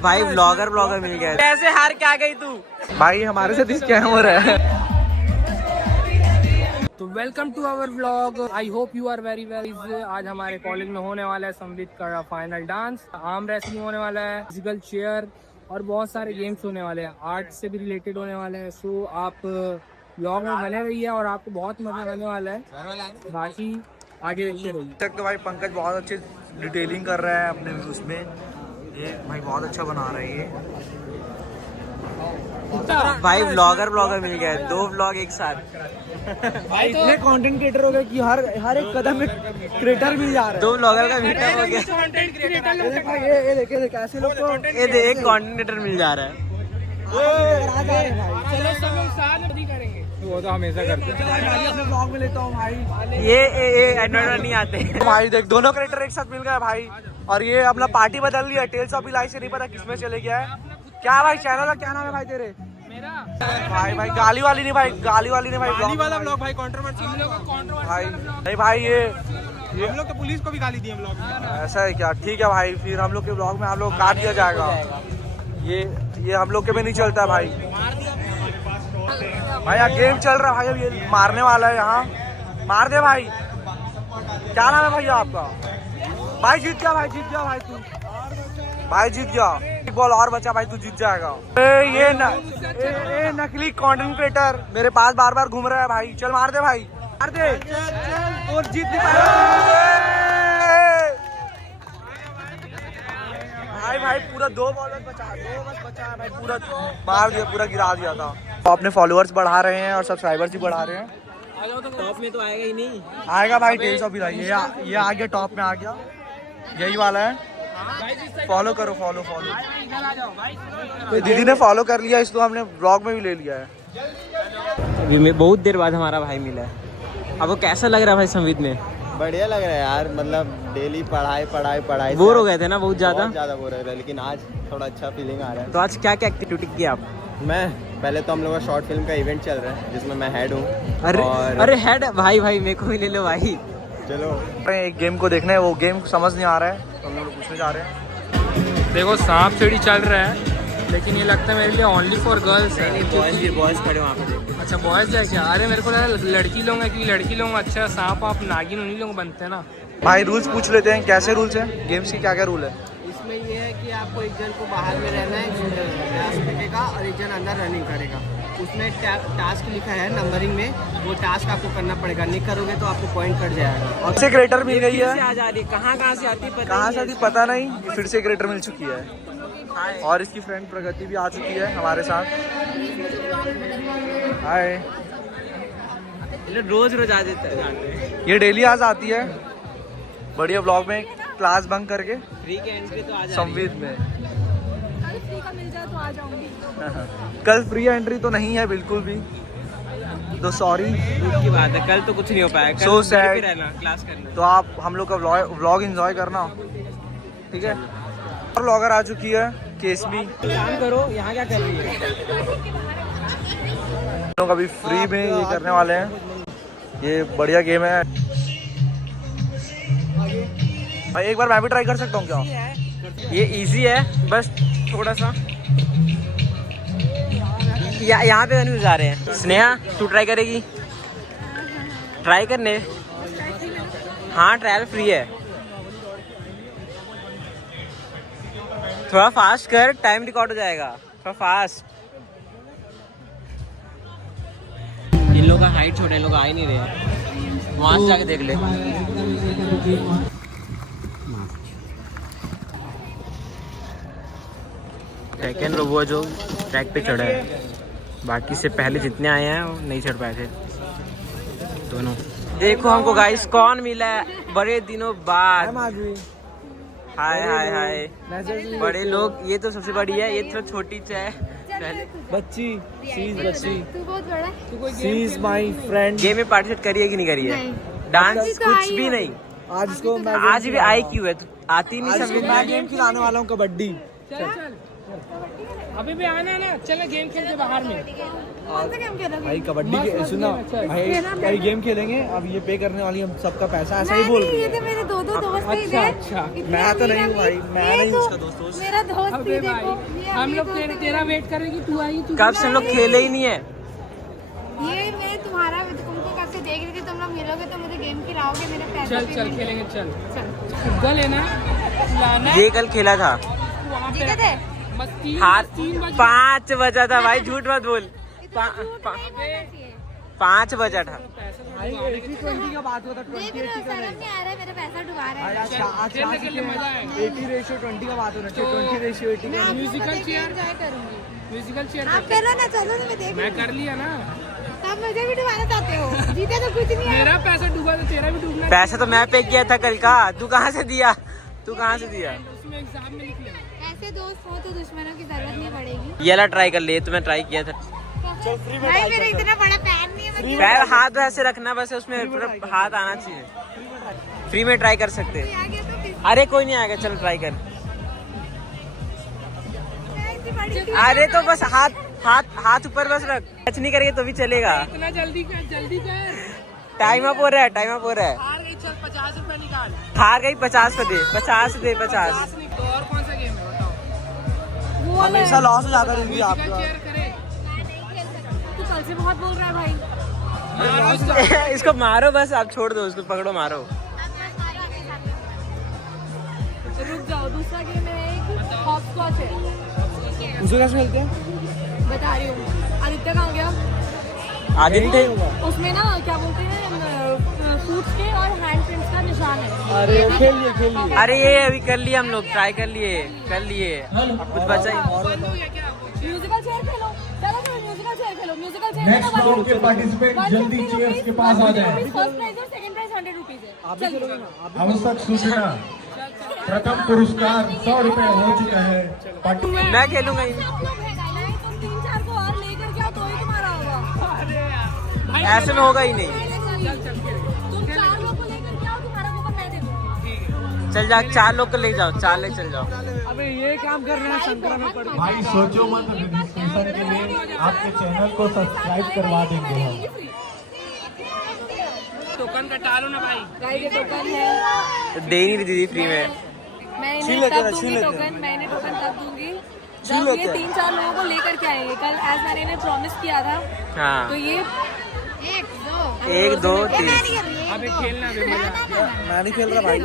भाई ब्लॉगर मिल गया। कैसे हार क्या गई तू? भाई हमारे साथ स्कैम हो रहा है। तो welcome to our vlog. I hope you are very well. आज हमारे कॉलेज में होने वाला है संवित का फाइनल डांस, आर्म रेसलिंग होने वाला है, म्यूजिकल चेयर और बहुत सारे गेम्स होने वाले हैं, आर्ट से भी रिलेटेड होने वाले हैं। सो आप व्लॉग में बने रहिए और आपको बहुत मजा आने वाला है। बाकी आगे देखते रहिए। तो भाई पंकज बहुत अच्छी डिटेलिंग कर रहा है अपने उसमें, ये भाई बहुत अच्छा बना रहा है ये। भाई ब्लॉगर मिल गया। 2 व्लॉग एक साथ। भाई इतने कंटेंट क्रिएटर हो गए कि हर एक कदम में क्रिएटर मिल जा रहा है। 2 व्लॉगर का मीटअप हो गया। ये देख ऐसे लोग को ये देख एक कंटेंट क्रिएटर मिल जा रहा है। चलो सब लोग साथ में करेंगे। वो तो हमेशा करते हैं। अपने ब्लॉग में लेता हूँ भाई। ये एंड्रॉइड नहीं आते। भाई देख दोनों क्रिएटर एक साथ मिल गए भाई। और ये अपना पार्टी बदल लिया। टेल्स ऑफ इलाई से नहीं पता किसमें चले गया है। क्या भाई चैनल का क्या नाम है भाई तेरे? मेरा भाई गाली वाली नहीं भाई, गाली वाली नहीं भाई, गाली वाला ब्लॉग भाई, कंट्रोवर्सी हम लोग का कंट्रोवर्सी भाई नहीं भाई। ये हम लोग तो पुलिस को भी गाली दी हम लोग। ऐसा है क्या? ठीक है भाई, फिर हम लोग के ब्लॉग में हम लोग काट दिया जाएगा। ये हम लोग के में नहीं चलता भाई। भाई यहाँ गेम चल रहा है भाई, अब ये मारने वाला है। यहाँ मार दे भाई। क्या नाम है भैया आपका? भाई जीत गया भाई, जीत गया भाई तू। भाई जीत गया। एक बॉल और बचा भाई, तू जीत जाएगा। ये नकली कंटेंट क्रिएटर मेरे पास बार बार घूम रहा है भाई। चल मार दे भाई, मार दे। और जीत नहीं पाया भाई। पूरा 2 बॉल बचा है भाई, पूरा मार दिया, पूरा गिरा दिया था। तो अपने फॉलोअर्स बढ़ा रहे हैं और सब्सक्राइबर्स भी बढ़ा रहे हैं। टॉप में तो आएगा ही नहीं। आएगा भाई टेल्स ऑफ इलाई। ये आ गया, टॉप में आ गया। यही वाला है। फॉलो करो, फॉलो। तो दीदी ने फॉलो कर लिया, इसको हमने ब्लॉग में भी ले लिया है। बहुत देर बाद हमारा भाई मिला है। अब वो कैसा लग रहा है भाई संवित में? बढ़िया लग रहा है यार, मतलब डेली पढ़ाई बोर हो गए थे ना बहुत ज्यादा बोर हो रहा है, लेकिन आज थोड़ा अच्छा फीलिंग आ रहा है। तो आज क्या क्या एक्टिविटी किया आप? मैं पहले तो हम लोग का शॉर्ट फिल्म का इवेंट चल रहा है जिसमें मैं हेड हूँ। अरे हेड भाई मेरे को भी ले लो भाई। चलो एक गेम को देखना है, वो गेम समझ नहीं आ रहा है तो हम लोग पूछने जा रहे हैं। देखो सांप सीढ़ी चल रहा है, लेकिन ये लगता है मेरे लिए ओनली फॉर गर्ल्स है। बॉयज खड़े वहाँ पे। अच्छा बॉयज है क्या? अरे मेरे को लगा लड़की लोग हैं, क्योंकि लड़की लोग अच्छा सांप आप नागिन उन्हीं लोग बनते हैं ना। भाई रूल्स पूछ लेते हैं, कैसे रूल्स हैं गेम्स की? क्या क्या रूल है इसमें ये है कि आपको एक जन को बाहर में रहना है, फेंकेगा और एक जन अंदर रनिंग करेगा। उसमें टास्क लिखा है नंबरिंग में, वो टास्क आपको करना पड़ेगा। नहीं करोगे तो आपको पॉइंट कट जाएगा। और से क्रिएटर मिल गई है। आ जा रही कहाँ से आती है? कहाँ से आती पता नहीं, फिर से क्रिएटर मिल चुकी है। और इसकी फ्रेंड प्रगति भी आ चुकी है हमारे साथ। हाय। रोज आ जाता है। ये डेली आज आती है बढ़िया ब्लॉग में, क्लास बंक करके। फ्री के एंट्री तो आ जा संवित में कल फ्री का मिल जाए तो आ जाऊंगी। कल फ्री एंट्री तो नहीं है बिल्कुल भी, तो सॉरी की बात है। कल तो कुछ नहीं हो पाया। कल So sad. घर पे रहना, क्लास करना। तो आप हम लोग का व्लॉग एंजॉय करना, ठीक है। और ब्लॉगर आ चुकी है केसमी। काम करो, यहाँ क्या कर रही है? हम लोग अभी फ्री में ये करने वाले हैं। ये बढ़िया गेम है भाई, एक बार मैं भी ट्राई कर सकता हूँ क्या? ये इजी है, बस थोड़ा सा यहाँ पे कन्फ्यूज आ रहे हैं। स्नेहा तू ट्राई करेगी? ट्राई करने? हाँ ट्रायल फ्री है। थोड़ा फास्ट कर, टाइम रिकॉर्ड हो जाएगा। थोड़ा फास्ट। इन लोगों का हाइट छोटा है, इन लोग आ ही नहीं रहे। वहाँ से जाके देख ले। सेकेंड रोबो जो ट्रैक पे चढ़ा है, बाकी से पहले जितने आए हैं वो नहीं चढ़ पाए थे दोनों। देखो हमको गाइस कौन मिला है बड़े दिनों बाद। हाय हाय हाय बड़े लोग। ये तो सबसे बड़ी है, ये तो छोटी है बच्ची। तू बहुत बड़ा है। She is my friend. Game में पार्टिसिपेट करी है कि नहीं करी है? डांस कुछ भी नहीं। आज इसको आज भी आई क्यों है? आती नहीं। सब मैं गेम खिलाने वाला हूँ, कबड्डी। अभी भी आना ना, चलो गेम खेलते बाहर में। कौन सा गेम खेलोगे? भाई कबड्डी मस्त के मस्त सुना गेम, अच्छा। भाई कई गेम खेलेंगे। अब ये पे करने वाली हम सबका पैसा ऐसा ही नहीं, बोल नहीं, रही ये तो है। मेरे दो दोस्त ही अच्छा, थे। अच्छा। इतने मैं तो नहीं अमीर हूँ भाई, अमीर। मैं ये नहीं तो उसका दोस्त। मेरा दोस्त अबे ही भाई, देखो, ये हम अमीर लोग दोस्त तेरा है। वेट कर रहे कि तू आई, तू कब से हम लोग खेले ही नहीं है। ये मैं तुम्हारा तुमको कब से देख रही थी, तुम लोग मिलोगे तो मुझे गेम खिलाओगे, मेरे पैसे चल चल खेलेंगे, चल फुटबॉल है ना, लाना ये कल खेला था। वहाँ ठीक पे है बस तीन हाथ 5 बजे बजा था भाई, झूठ मत बोल। इतना झूठ नहीं बोलना चाहिए। 5 बजा था। पैसा तो भाई आने के 80-20 का बात होता, देख 20-80 रहे हो, का शर्म नहीं। नहीं आ रहा है, मेरा पैसा डुबा रहा है। आज खेलने के लिए मजा है। 80:20 का बात होना चाहिए, 20:80 मैं का। आप लोगों को म्यूजिकल देख के चेयर। एंजॉय करूंगी। म्यूजिकल चेयर आप करो ना, चलो ना, मैं देख मैं लूंगी। कर लिया ना, तब मुझे भी डुबाना चाहते हो? जीते तो कुछ नहीं है। मेरा पैसा डूबा तो तेरा भी डूबना पैसा तो मैं पे किया था कल का, तू कहाँ से दिया? तू कहाँ से दिया? उसमें एग्जाम में निकले। ऐसे दोस्त हो तो दुश्मनों की जरूरत नहीं पड़ेगी। ये वाला ट्राई कर लिए, तुम्हें ट्राई किया था। भाई मेरा इतना बड़ा पैर नहीं है, मैं पैर हाथ ऐसे रखना, बस उसमें पूरा हाथ आना चाहिए। फ्री में ट्राई कर सकते हैं। आ गया तो फिर अरे कोई नहीं आएगा, चल ट्राई कर। मैं इतनी बड़ी अरे तो बस हाथ ऊपर बस रख, टच नहीं करेंगे तो भी चलेगा। इतना जल्दी कर, जल्दी कर। टाइम अप हो रहा है, टाइम अप हो रहा है। हार गई, चल 50 रुपए निकाल। हार गई, 50 पे दे, 50 दे, 50। 50 नहीं तो और कौन सा गेम है बताओ? वो वाला हमेशा लॉस हो जाता रहेगी म्यूजिकल आपका। चेयर करे। तू कल से बहुत बोल रहा है भाई। मारो इसको। इसको मारो बस, आप छोड़ दो उसको, पकड़ो मारो। रुक जाओ, दूसरा गेम है एक हॉपस्कॉच है, उसे कैसे खेलते हैं? बता रही हूँ। आदित्य कहाँ गया? आदित्य उसमें ना क्या बोलते हैं, फूट्स के और हैंड प्रिंट्स का निशान है। अरे खेलिए। अरे ये अभी कर लिए हम लोग, ट्राई कर लिए। अब कुछ बचा ही। बंद हो गया क्या? म्यूजिकल चेयर खेलो, चलो चलो म्यूजिकल चेयर खेलो। म्यूजिकल चेयर नेक्स्ट राउंड के पार्टिसिपेंट जल्दी चेयर्स के पास आ जाएं। फर्स्ट प्राइज और सेकंड प्राइज 100 रुपीज है। चलो आवश्यक सूचना, प्रथम पुरस्कार 100 रुपए हो चुका है। मैं खेलूंगा ही। आप लोग है गाइस, तुम 3-4 को और लेकर के आओ तो ही तुम्हारा होगा। अरे यार भाई, ऐसे में होगा ही नहीं। तुम 4 लोग को लेकर के आओ, तुम्हारा कूपन मैं दे दूंगी। चल जा, 4 लोग को ले जाओ, 4 ले चल जाओ। अबे ये काम कर रहे हैं, शंकरा में पड़ भाई सोचो मत, रजिस्ट्रेशन के लिए आपके चैनल को सब्सक्राइब करवा देंगे हम। टोकन कटा लो ना भाई। गाइस ये टोकन है, दे ही नहीं दीदी फ्री में। मैं छीन इन्हें लेते तब हैं, छीन दूंगी लेते टोकन, मैं इन्हें टोकन तब दूंगी छीन जब लेते ये हैं। 3-4 लोगों को लेकर के आएंगे। कल एज मैंने इन्हें प्रॉमिस किया था, तो हाँ, ये 1 2 3। अबे खेलना दे मजा। मैं नहीं खेल रहा भाई।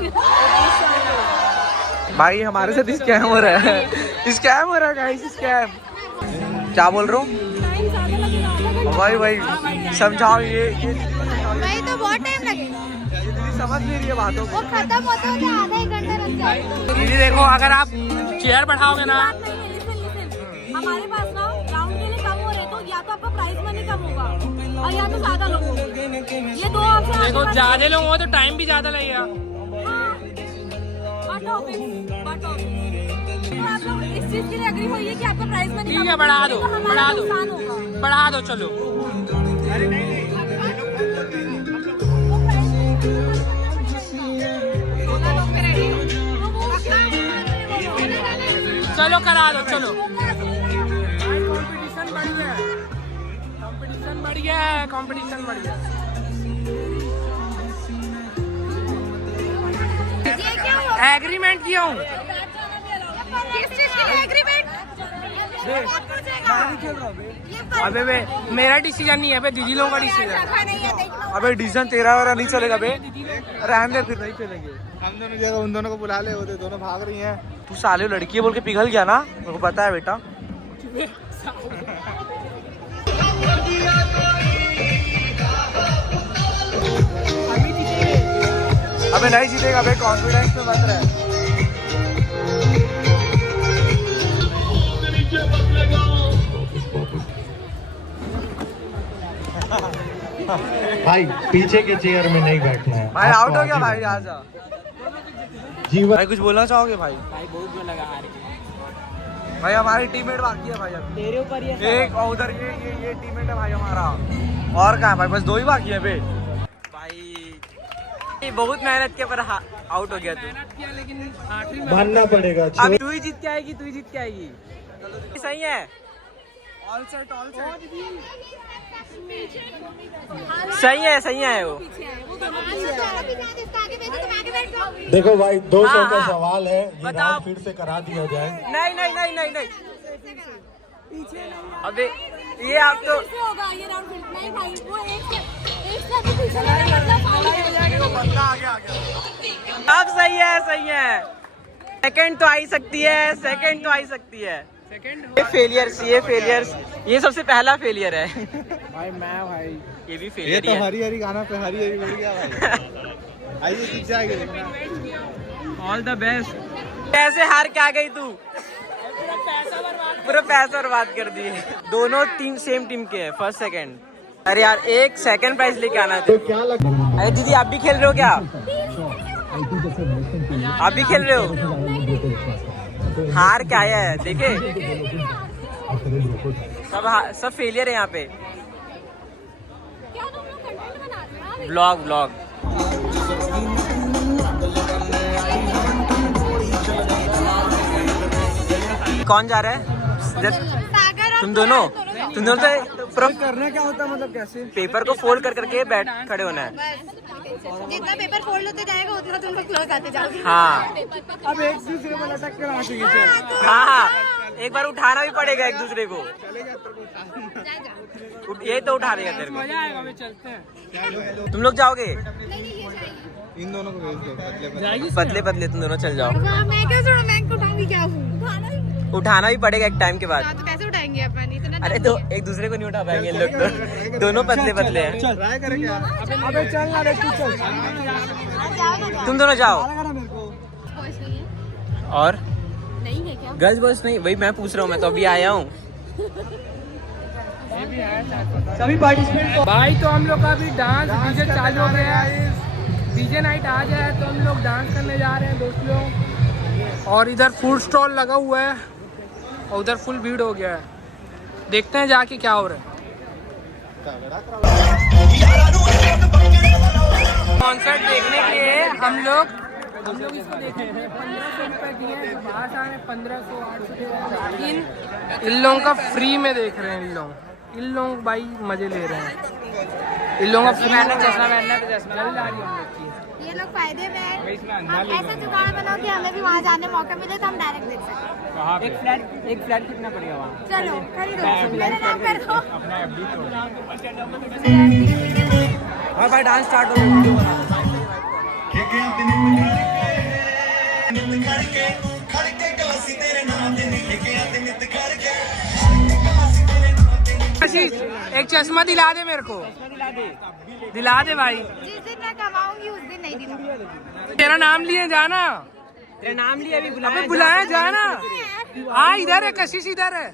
भाई हमारे साथ स्कैम हो रहा है, स्कैम हो रहा है गाइस, स्कैम। क्या बोल रहा हूँ टाइम ज्यादा लगेगा। भाई समझाओ ये भाई तो बहुत टाइम लगेगा, दीदी समझ नहीं रही है बातों को। वो खत्म होते होते आधा 1 घंटा लग जाएगा। दीदी देखो, अगर आप चेयर बढ़ाओगे ना, बात नहीं है, लिसन। हमारे पास ना राउंड के लिए कम हो रहे तो या तो आपका प्राइस मनी कम होगा और या तो ज्यादा लोग होंगे। ये दो ऑप्शन देखो ज्यादा लोग हो तो टाइम भी ज्यादा लगेगा। तो आप लोग इस चीज के लिए एग्री होइए कि आपका प्राइस मनी ठीक है, बढ़ा दो, बढ़ा दो, नुकसान होगा। बढ़ा दो, चलो। वो प्राइस मनी होगा तो फिर ready हो। तो वो चलो करा दो, चलो। कंपटीशन बढ़ गया है, कंपटीशन बढ़ गया है, कंपटीशन बढ़ गया है। ये क्या हुआ? एग्रीमेंट किया हूँ। किस चीज के लिए एग्रीमेंट? मैं नहीं खेल रहा बे। अबे बे, मेरा डिसीजन नहीं है बे, दीदी लोगों का डिसीजन है। नहीं है, देख लो। अबे डिसीजन तेरा वाला नहीं चलेगा बे, रहने दे, फिर नहीं खेलेंगे। हम दोनों जगह उन दोनों को बुला ले, वो दोनों भाग रही हैं। तू साले लड़की है बोल के पिघल गया ना, मेरे को पता है बेटा। अबे नहीं जीतेगा बे, कॉन्फिडेंस में मत रहे। भाई पीछे के चेयर में नहीं बैठना है। भाई आपको आउट हो गया आगे भाई, बैठना आजा। है। जीवन भाई कुछ बोलना चाहोगे भाई? भाई बहुत में लगा हार के। भाई हमारी टीममेट बाकी है भाई अभी। तेरे ऊपर ही एक और उधर ये टीममेट है भाई हमारा, और कहाँ है भाई? बस 2 ही बाकी है बे। भाई बहुत मेहनत के पर आउट हो गया तू। मेहनत किया लेकिन आखिरी में मानना पड़ेगा। अब तू ही जीत के आएगी, तू ही जीत के आएगी। सही है, ऑल सेट सही है वो। देखो भाई 200 हाँ, का हाँ। सवाल है, ये बताओ। राउंड फिर से करा दिया जाए। नहीं। अबे ये आप तो होगा ये राउंड नहीं भाई, वो एक से भी पीछे जाना मतलब फाउल है। बंदा आगे आ गया। अब सही है। सेकंड तो आई सकती है। ये फेलियर्स ये सबसे पहला फेलियर है। भाई भाई ये भी ये फेलियर तो है। हरी गाना पे हरी मिल गया भाई। आइए दिख जाएगा देखना। All the best. कैसे हार के आ गई तू? पूरा पैसा बर्बाद कर दिए। दोनों टीम सेम टीम के हैं, फर्स्ट सेकंड। अरे यार एक सेकंड प्राइज लेके आना तो था। क्या लगता है? अरे दीदी आप भी खेल रहे हो क्या? आप भी खेल रहे हो? हार क्या आया है देखे, सब फेलियर है यहाँ पे। क्या तुम लोग कंटेंट बनाते हो? ब्लॉग कौन जा रहा है? तुम दोनों तो करना क्या होता है मतलब कैसे? पेपर को फोल्ड करके बैठ खड़े होना है। जितना पेपर फोल्ड होते जाएगा उतना तुम लोग क्लोज आते जाओगे। हाँ अब एक दूसरे को लटक कर आगे खींचे। हाँ, एक बार उठाना भी पड़ेगा एक दूसरे को। ये तो उठा देगा तेरे मजा आएगा, हमें चलते हैं। को। तुम लोग जाओगे? इन दोनों को भेज दो। जाएगी पतले तुम दोनों चल जाओ। मैं क्या छोड़ू, मैं उठाऊंगी क्या हूँ? उठाना भी पड़ेगा एक टाइम के बाद। तो कैसे उठाएंगे अपन इतना? अरे तो एक दूसरे को नहीं उठा पाएंगे इन लोग तो। दोनों पतले हैं। ट्राई करें क्या? अबे चल ना रे तू चल। तुम दोनों जाओ। लगा मेरे को। बॉयज नहीं है? और नहीं है क्या? गर्ल्स बॉयज नहीं, वही मैं पूछ रहा हूँ, मैं तो अभी आया हूँ। सभी पार्टिसिपेंट भाई तो हम लोग का अभी डांस डीजे चालू हो गया है। डीजे नाइट आ जाए तो हम लोग डांस करने जा रहे हैं दोस्त लोग। और इधर फूड स्टॉल लगा हुआ है और उधर फुल भीड़ हो गया है। देखते हैं जाके क्या हो रहा है। कॉन्सर्ट देखने के लिए हम लोग इसको देख रहे हैं। 1500 रुपये दिए हैं, बाहर से आ रहे हैं 1500 800। लेकिन इन लोगों का फ्री में देख रहे हैं। इन लोग भाई मजे ले रहे हैं। इन लोगों का फ्री में चश्मा पहनना तो चश्मा जल्द आ रही है हम लोग की। ये लोग फायदे में हैं। हम ऐसा जुगाड़ बनाओ कि हमें भी वहाँ जाने मौका मिले तो हम डायरेक्ट देख सकें। एक फ्लैट कितना पड़ेगा वहाँ? चलो खरीदो, मेरा नाम कर दो। हाँ भाई डांस स्टार्ट हो गया, वीडियो बना। एक चश्मा दिला दे मेरे को, दिला दे भाई। जिस दिन मैं कमाऊंगी उस दिन नहीं दिलाऊंगी। तेरा नाम लिए जाना। तेरा नाम लिया अभी बुलाया जाना। हाँ इधर है, कशिश इधर है। एक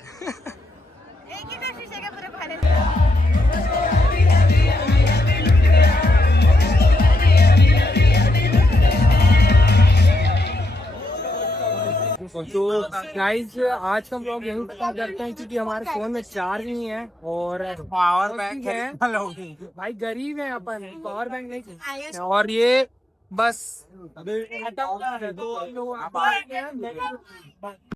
ही कोशिश है पूरे कॉलेज में। तो गाइस आज का व्लॉग यहीं खत्म करते हैं क्योंकि हमारे फोन में चार्ज नहीं है और पावर बैंक है। भाई गरीब है अपन, पावर बैंक नहीं। और ये बस